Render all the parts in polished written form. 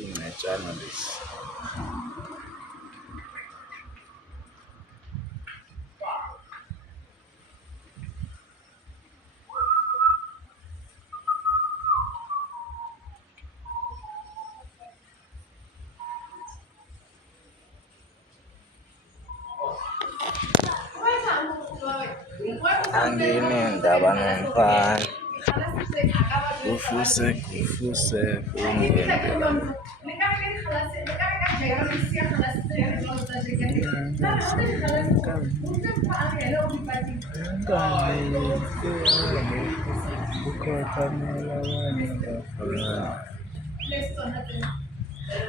incwajana lesi. Anginendaba nomfana kufuse kungempela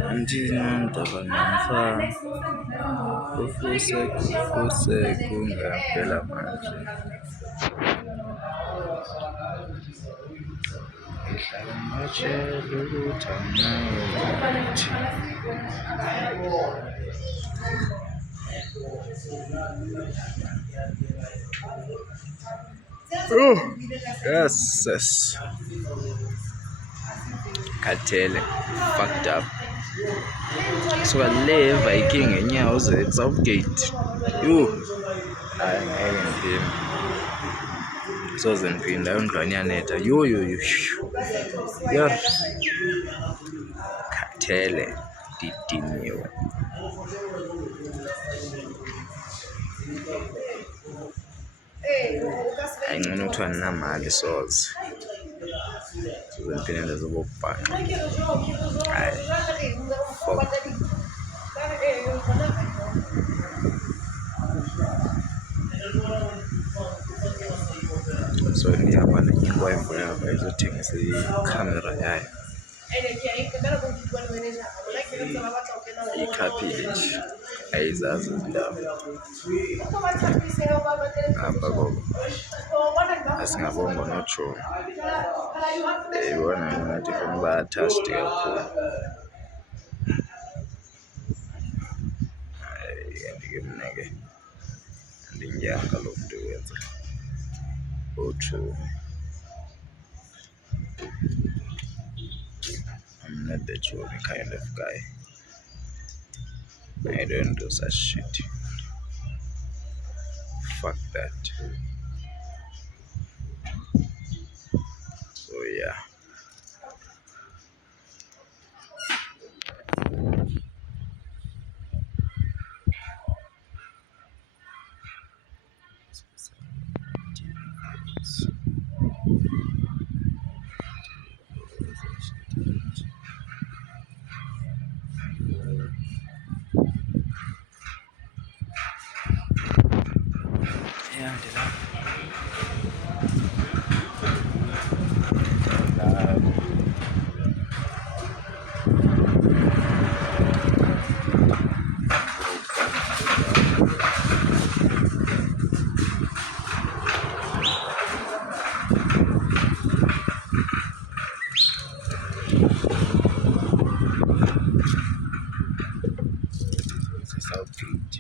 anginendaba nomfana kufuse kungempela manje ngihlala ngitshela ukuthi anginayo. Yes. Khathele, fucked up. So le Viking ngenyawo ze-Southgate. Hayi ngeke ngiphinde. Soze ngiphinda yondlwane iyanetha. Yo. Khathele, didiniwe. Hayi ngcono kuthiwa andinamali soze. Soze ngiphinde ndenze okokubhaqa. Hayi, fuck. So ndihamba nenye inkwenkwe yabo izothengisa ikhamera yayo. Ikhaphile nje, ayizazi izindaba. Hamba koko, asingabongo notshomi. Yayibona ngathi funa bayathasti kakhulu. Hayi andike mna ke andinyanga lo mntu wenza utshomi. I'm not the chummy kind of guy. I don't do such shit. Fuck that. So yeah. Yeah, Southgate.